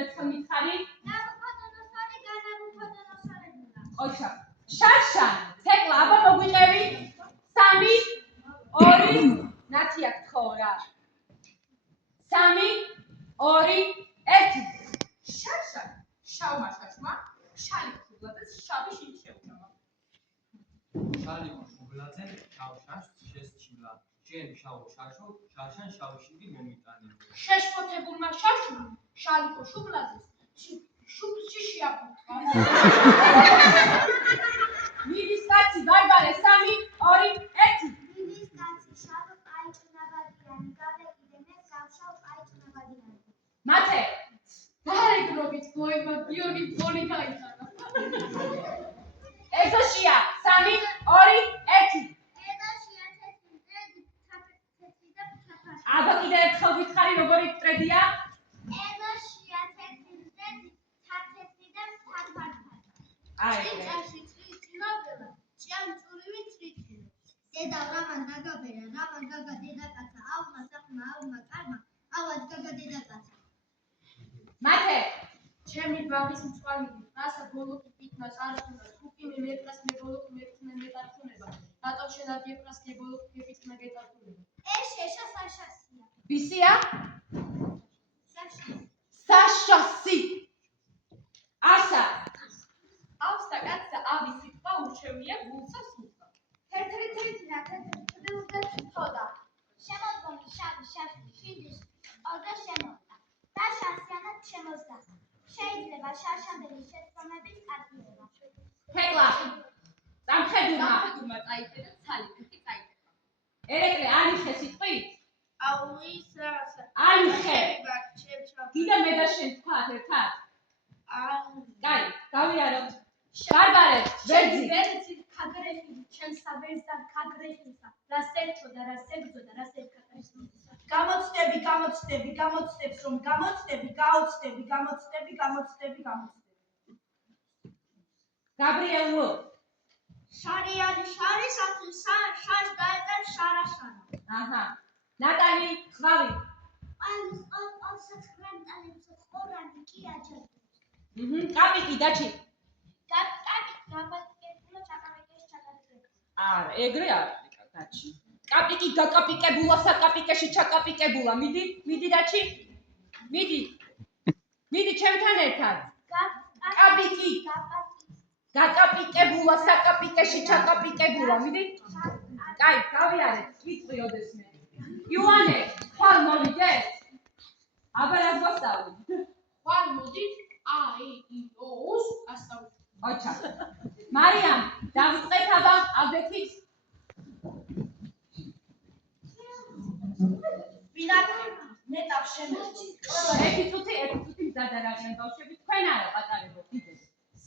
ერთხელ მითხარი. ნაბუქოდონოსორი განაბუქოდონოსორებულა. ოჩა. შარშან, თეკლა, აბა მოგვიყევი. 3, 2, ნათია გთხოვ რა. 3, 2, 1. შარშან, შავმა შაშმა, შალი ხუბლაძეს შავი შილი შეუჭამა. შალი ხუბლაძე შავ შაშს შესჩილა. შენ შავ შაშო, შარშან შავ შილი მომიტანე. შეშფოთებულმა შაშმა, შალიკო შუბლაძეს შუბლში შეაფუთა. მიდის კაცი, ბარბარე, 3, 2, 1. მიდის კაცი, შავ ყაიჭნაბადიანი, გადაიდე მე გავშავ ყაიჭნაბადიანი. მათე. გარეგნობით გოება გიორგი ბოლი გაიხარა. ეზოშია, 3, 2, 1. ეზოშია თეთრი მტრედი, თეთრი და ფთაფათა. აბა კიდე ერთხელ გითხარი როგორი მტრედია? ეზოშია თეთრი მტრედი, თეთრი და ფთაფათა. აი, წიწაში წიწინობელა, ჭიამწურივი წიწილა. დედა რამან დაგაბერა, რამან გაგა დედაკაცა, ავმა საქმა, ავმა კარმა, ავად გაგა დედაკაცა. მათე. ჩემი ბაღის მწვანე, რასა ბოლოკი პიტნას არ ხუნდა, თუკი მე მეპრას მებოლოკ მეპიტნა მეტარხუნება. რატო შენ აგეპრას გებოლოკ გეპიტნა გეტარხუნება? შეშა საშასია. ვისია? შაშა. საშასი. ასა. ავსა კაცსა ავი სიტყვა ურჩევნია გულსა სულსა. თეთრი თრითინა, თეთრი თბილზე თვითოდა. შემოდგომი შავი შაშვი შინდის, ყოდა შემოდგა. და შასიანად შემოსდა. შეიძლება შარშანდელი შეცდომების კარტირება. თეკლა. სამხედურმა. სამხედურმა წაიხედა ცალი ფეხი წაიხედა. ერეკლე არიხე სიტყვით? აუის რაღაცა. არიხე. ჩემ კიდე მე და შენ თქვათ ერთად? კაი, გავიაროთ. ბარბარე, ვერძი. ვერძი ქაგრეხი, ჩემსა ვერძდა ქაგრეხისა. რა სერჩოდა, რა სერგძოდა, რა სერქაკრესა. გამოცდები, გამოცდები, გამოცდებს რომ გამოცდები, გაოცდები, გამოცდები, გამოცდები, გამოცდები. გაბრიელო. შარიანი შარი სათი შაშ დაეწევ შარაშარა. აჰა. ნატალი, ხვავი. ყოველს 29 ხორანი კი აჭერდა. კაპიკი დაჩი. კაპიკი გამაკეთებულა ჩაკაპიკეში ჩაკაპიკე. არა, ეგრე არ არის დაჩი. კაპიკი გაკაპიკებულა, საკაპიკეში ჩაკაპიკებულა. მიდი დაჩი. მიდი ჩემთან ერთად. კაპიკი გაკაპიკებულა, საკაპიკეში ჩაკაპიკებულა. მიდი. კაი, გავიარეთ. კითხვი ოდესმე. იოანე, ხვალ მოვიდეს? აბა რა გვასწავლი? ხვალ მოდით აი-ი-ო-ს ასწავლით. ოჩა. მარიამ, დავიწყეთ აბა ალბეთით. ვინატრე მეტავ შემეჭი. ერთი წუთი მზად არ არიან ბავშვები, თქვენ არა პატარებო, კიდე.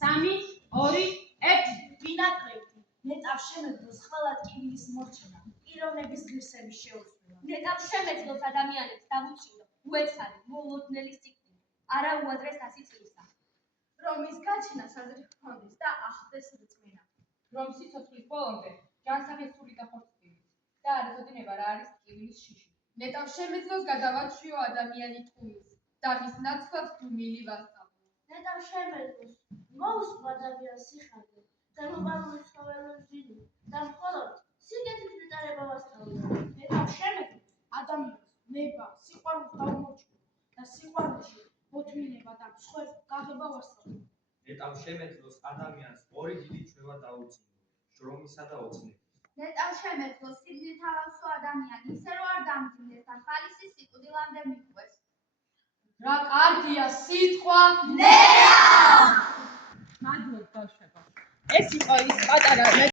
3, 2, 1. ვინატრები მეტავ შემეძლოს ყველა ტკივილის მორჩენა, პიროვნების ღირსების შეუცვლელა. მეტავ შემეძლოს ადამიანებს დავუჭირო, უეცარი, მოულოდნელი სიკვდილი, არა უადრეს 100 წლისა. რომ ის გაჩენა საზრით ჰქონდეს და ახდეს რწმენა. რომ სიცოცხლის ბოლომდე ჯანსაღი და ხორცი და არ ეცოდინება რა არის ტკივილის შიში. მეტავ შემეძლოს გადავაჩვიო ადამიანი ტყუილს და მის ნაცვლად დუმილი ვასწავლო. მეტავ შემეძლოს მოუსვა ადამიანს სიხარული, ზემოყვანილი ცხოველების ძილი და მხოლოდ სიგეთის ნეტარება ვასწავლო. მეტავ შემეძლოს ადამიანს ნება, სიყვარულს დაუმორჩილო და სიყვარულში მოთმინება და მსხვერპლ გაღება ვასწავლო. მეტავ შემეძლოს ადამიანს ორი დიდი ჩვევა დაუწინო, შრომისა და ოცნების. მეტავ შემეძლოს სიგნით ავავსო ადამიანი, ისე რომ არ დამძიმდეს და ხალისი სიკვდილამდე მიხვდეს. რა კარგია სიტყვა მადლობ ბავშვებო. ეს იყო ის პატარა